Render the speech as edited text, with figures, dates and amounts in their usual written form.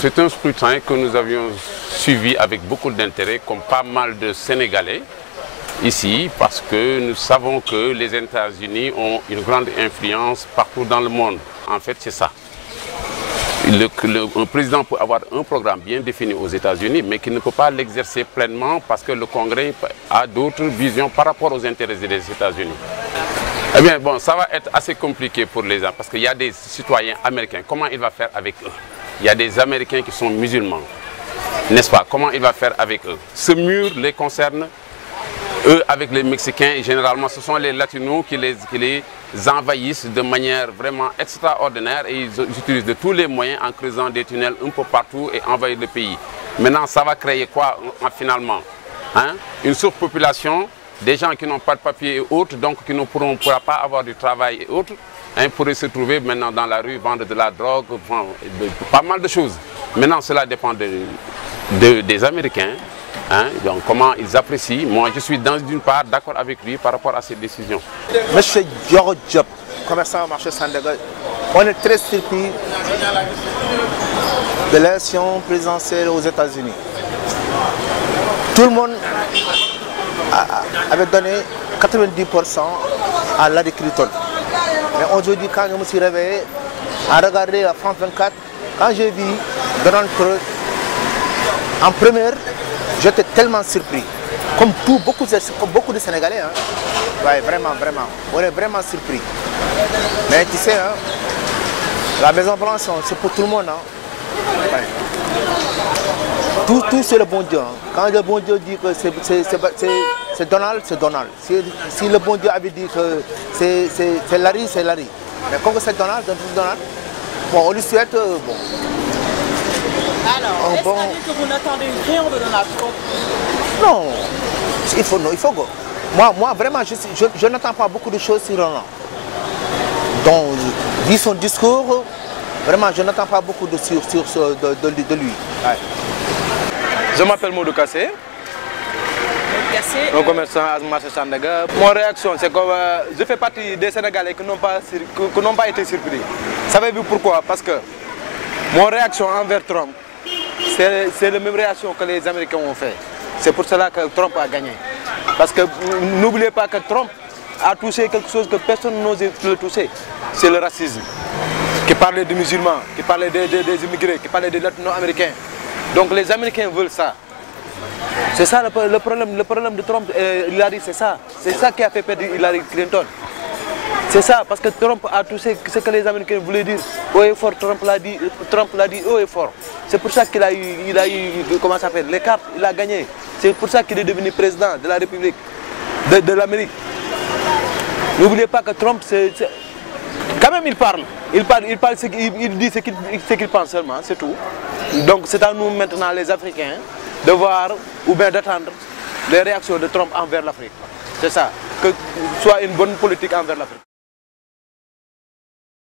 C'est un scrutin que nous avions suivi avec beaucoup d'intérêt, comme pas mal de Sénégalais ici, parce que nous savons que les États-Unis ont une grande influence partout dans le monde. En fait, c'est ça. Un président peut avoir un programme bien défini aux États-Unis, mais qui ne peut pas l'exercer pleinement parce que le Congrès a d'autres visions par rapport aux intérêts des États-Unis. Eh bien, bon, ça va être assez compliqué pour les gens parce qu'il y a des citoyens américains. Comment il va faire avec eux? Il y a des Américains qui sont musulmans, n'est-ce pas? Comment il va faire avec eux? Ce mur les concerne, eux avec les Mexicains, et généralement ce sont les Latinos qui les envahissent de manière vraiment extraordinaire et ils utilisent de tous les moyens en creusant des tunnels un peu partout et envahir le pays. Maintenant, ça va créer quoi finalement? Une surpopulation, des gens qui n'ont pas de papier et autres, donc qui ne pourront pas avoir du travail et autres, pourraient se trouver maintenant dans la rue, vendre de la drogue, pas mal de choses. Maintenant, cela dépend des Américains. Donc comment ils apprécient. Moi, je suis d'une part d'accord avec lui par rapport à ces décisions. Monsieur Dioro Diop, commerçant au marché Sandaga, on est très surpris de l'élection présidentielle aux États-Unis. Tout le monde avait donné 90% à Larry Clinton. Mais aujourd'hui, quand je me suis réveillé, à regarder la France 24, quand j'ai vu Donald Trump en première, j'étais tellement surpris. Comme beaucoup de Sénégalais. Ouais, vraiment. On est vraiment surpris. Mais tu sais, la Maison Blanche, c'est pour tout le monde. Ouais. Tout c'est le bon Dieu. Quand le bon Dieu dit que c'est Donald, c'est Donald. Si le bon Dieu avait dit que c'est Larry, c'est Larry. Mais comme c'est Donald, bon, on lui souhaite... bon. Alors, est-ce que vous n'attendez rien de Donald Trump? Non, il faut go. Moi vraiment, je n'attends pas beaucoup de choses sur Roland. Donc, vu son discours, vraiment, je n'attends pas beaucoup de lui. Ouais. Je m'appelle Modou Kassé. Un commerçant à marché Sandaga. Mon réaction, c'est que je fais partie des Sénégalais qui n'ont pas été surpris. Savez-vous pourquoi? Parce que mon réaction envers Trump, c'est la même réaction que les Américains ont fait. C'est pour cela que Trump a gagné. Parce que n'oubliez pas que Trump a touché quelque chose que personne n'osait le toucher. C'est le racisme. Qui parlait des musulmans, qui parlait des immigrés, qui parlait des latino-américains. Donc les Américains veulent ça. C'est ça le problème de Trump et Hillary, c'est ça. C'est ça qui a fait perdre Hillary Clinton. C'est ça, parce que Trump a touché ce que les Américains voulaient dire. Haut et fort, Trump l'a dit haut et fort. C'est pour ça qu'il a eu, comment ça s'appelle, les cartes, il a gagné. C'est pour ça qu'il est devenu président de la République, de l'Amérique. N'oubliez pas que Trump, quand même il parle. Il dit ce qu'il pense seulement, c'est tout. Donc c'est à nous maintenant, les Africains, de voir ou bien d'attendre les réactions de Trump envers l'Afrique. C'est ça, que ce soit une bonne politique envers l'Afrique.